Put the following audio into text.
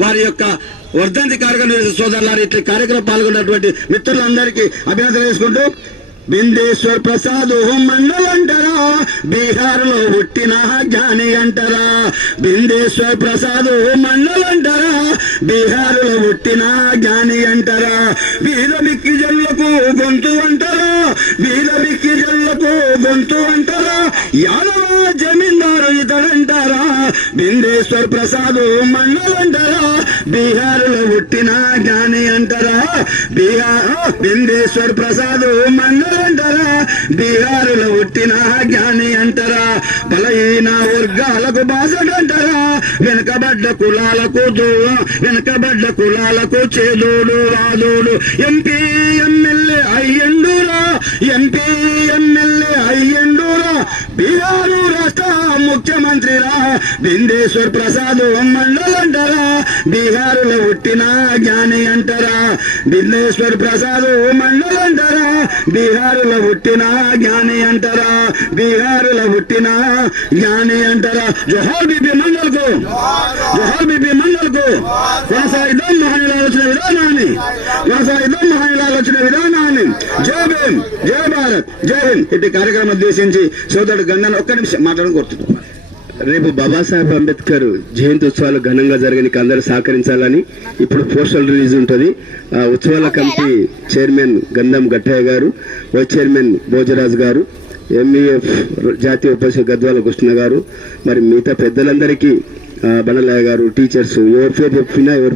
వారి యొక్క వర్ధంతి కార్యక్రమం సోదరులారు ఇట్లా కార్యక్రమం పాల్గొన్నటువంటి మిత్రులందరికీ అభినందన చేసుకుంటూ బిందేశ్వర్ ప్రసాద్ మండల్ అంటారా? బీహార్లో పుట్టిన జ్ఞాని అంటారా? బిందేశ్వర్ ప్రసాద్ మండల్ అంటారా? బీహార్లో పుట్టిన జ్ఞాని అంటారా? వీర బిక్కిజల్లకు గొంతు అంటారా? వీర బిక్కిజల్లకు గొంతు అంటారా? యాదవ జమీందారు ఇతడంటారా బిందేశ్వర్ ప్రసాద్ మండల్ అంటారా బీహార్లో పుట్టిన జ్ఞాని అంటారా? బీహార్ బిందేశ్వర్ ప్రసాద్ మండల్ అంటారా బీహార్లో పుట్టిన జ్ఞాని అంటారా? బలహీన వర్గాలకు బాసడు అంటారా? వెనకబడ్డ కులాలకు దూరం వెనకబడ్డ కులాలకు చేదోడు వాదోడు ఎంపీ ఎమ్మెల్యే అయ్యండూరా ఎంపీ ఎమ్మెల్యే అయ్యండూరా. బీహార్ మంత్రిరా బిందేశ్వర్ ప్రసాద్ మండల్ అంటారా బీహారులో పుట్టిన జ్ఞాని అంటారా బిందేశ్వర్ ప్రసాద్ మండల్ అంటారా బీహారులో పుట్టిన జ్ఞాని అంటారా బీహారులో పుట్టిన జ్ఞాని అంటారా. జోహార్ బీబీ మండల్కు జోహార్ బీబీ మండల్కు కొనసాగిద్దాం మహనీయులు వచ్చిన విధానాన్ని కొనసాగిద్దాం మహనీయులు వచ్చిన విధానాన్ని. జై భీమ్ జై భారత్ జై హింద్. ఇటు కార్యక్రమం ఉద్దేశించి సోదరుడు గంగన్ ఒక్క నిమిషం మాట్లాడడం కోరుతున్నాను రేపు బాబాసాహెబ్ అంబేద్కర్ జయంతి ఉత్సవాలు ఘనంగా జరగనికి అందరూ సహకరించాలని ఇప్పుడు పోస్టల్ రిలీజ్ ఉంటుంది. ఆ ఉత్సవాల కమిటీ చైర్మన్ గంధం గట్టయ్య గారు వైస్ చైర్మన్ భోజరాజు గారు ఎంఈఎఫ్ జాతీయ ఉపాధ్యక్షులు గద్వాల కృష్ణ గారు మరి మిగతా పెద్దలందరికీ బండలయ్య గారు టీచర్స్ ఎవరి పేరు చెప్పినా ఎవరి